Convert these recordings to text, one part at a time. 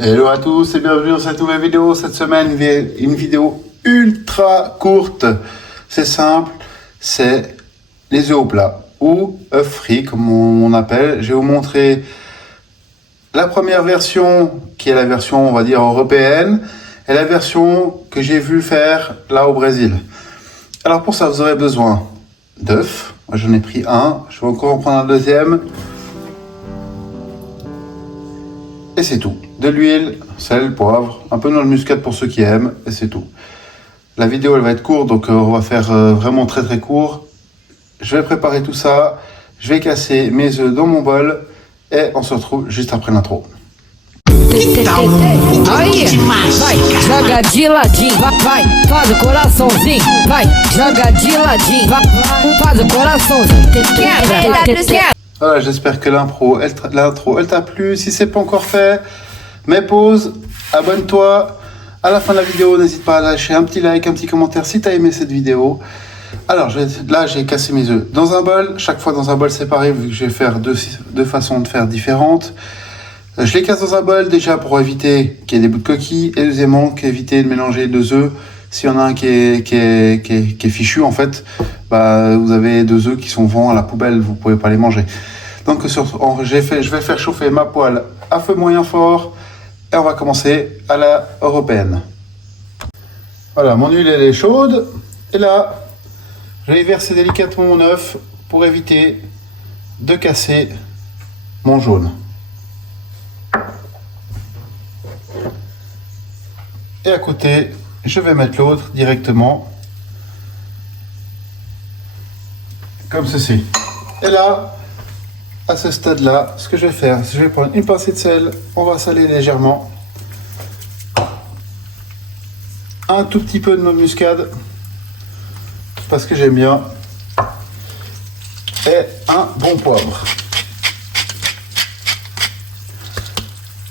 Hello à tous et bienvenue dans cette nouvelle vidéo. Cette semaine, une vidéo ultra courte. C'est simple, c'est les œufs au plat ou œufs frits comme on appelle. Je vais vous montrer la première version qui est la version on va dire européenne et la version que j'ai vu faire là au Brésil. Alors pour ça vous aurez besoin d'œufs. Moi j'en ai pris un, je vais encore en prendre un deuxième. Et c'est tout. De l'huile, sel, poivre, un peu de noix de muscade pour ceux qui aiment, et c'est tout. La vidéo elle va être courte, donc on va faire vraiment très court. Je vais préparer tout ça, je vais casser mes œufs dans mon bol, et on se retrouve juste après l'intro. Aí, vai, joga de ladinho, vai, faz o coraçãozinho, vai, joga de ladinho, vai, faz o coraçãozinho, quebra. Voilà, j'espère que l'intro elle t'a plu. Si c'est pas encore fait, mets pause, abonne-toi. À la fin de la vidéo, n'hésite pas à lâcher un petit like, un petit commentaire si tu as aimé cette vidéo. Alors là, j'ai cassé mes œufs dans un bol. Chaque fois dans un bol séparé, vu que je vais faire deux façons de faire différentes. Je les casse dans un bol déjà pour éviter qu'il y ait des bouts de coquilles. Et deuxièmement, éviter de mélanger deux œufs. S'il y en a un qui est fichu, en fait, bah, vous avez deux œufs qui sont vents à la poubelle, vous ne pouvez pas les manger. Donc je vais faire chauffer ma poêle à feu moyen fort et on va commencer à la européenne. Voilà, mon huile elle est chaude et là, je vais verser délicatement mon œuf pour éviter de casser mon jaune. Et à côté, je vais mettre l'autre directement, comme ceci. Et là, à ce stade-là, ce que je vais faire, c'est que je vais prendre une pincée de sel, on va saler légèrement, un tout petit peu de noix de muscade, parce que j'aime bien, et un bon poivre.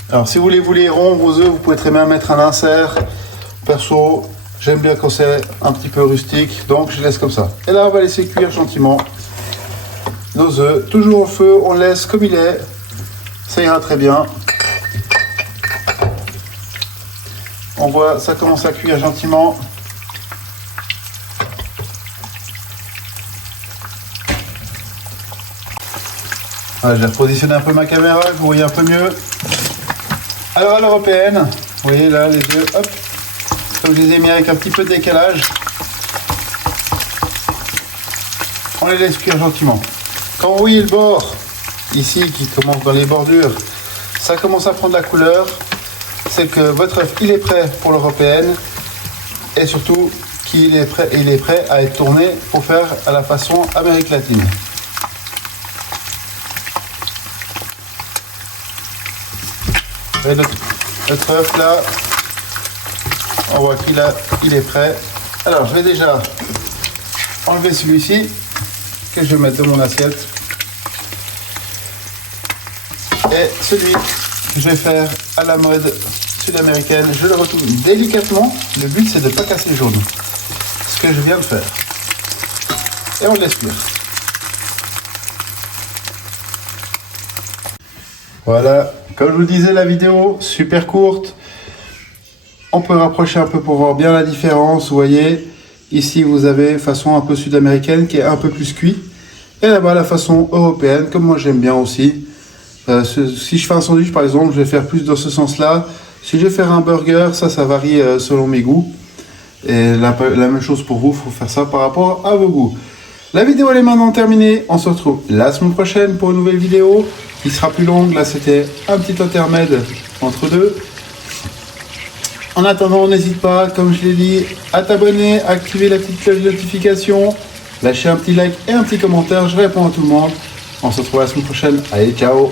Alors si vous les voulez ronds, vos œufs, vous pouvez très bien mettre un insert. Perso, j'aime bien quand c'est un petit peu rustique, donc je laisse comme ça. Et là, on va laisser cuire gentiment nos œufs. Toujours au feu, on laisse comme il est. Ça ira très bien. On voit, ça commence à cuire gentiment. Voilà, j'ai repositionné un peu ma caméra, vous voyez un peu mieux. Alors à l'européenne, vous voyez là les œufs, hop. Comme je les ai mis avec un petit peu de décalage, on les laisse cuire gentiment. Quand vous voyez le bord, ici, qui commence dans les bordures, ça commence à prendre la couleur, c'est que votre œuf, il est prêt pour l'européenne, et surtout qu'il est prêt à être tourné pour faire à la façon Amérique latine. Et notre œuf là, on voit qu'il est prêt. Alors je vais déjà enlever celui-ci que je vais mettre dans mon assiette. Et celui que je vais faire à la mode sud-américaine, je le retourne délicatement. Le but c'est de ne pas casser le jaune. Ce que je viens de faire. Et on le laisse cuire. Voilà, comme je vous disais, la vidéo super courte. On peut rapprocher un peu pour voir bien la différence. Vous voyez, ici vous avez façon un peu sud-américaine qui est un peu plus cuit. Et là-bas la façon européenne, comme moi j'aime bien aussi. Si je fais un sandwich par exemple, je vais faire plus dans ce sens-là. Si je vais faire un burger, ça varie selon mes goûts. Et la même chose pour vous, il faut faire ça par rapport à vos goûts. La vidéo elle est maintenant terminée. On se retrouve la semaine prochaine pour une nouvelle vidéo qui sera plus longue. Là c'était un petit intermède entre deux. En attendant, n'hésite pas, comme je l'ai dit, à t'abonner, à activer la petite cloche de notification, lâcher un petit like et un petit commentaire. Je réponds à tout le monde. On se retrouve la semaine prochaine. Allez, ciao!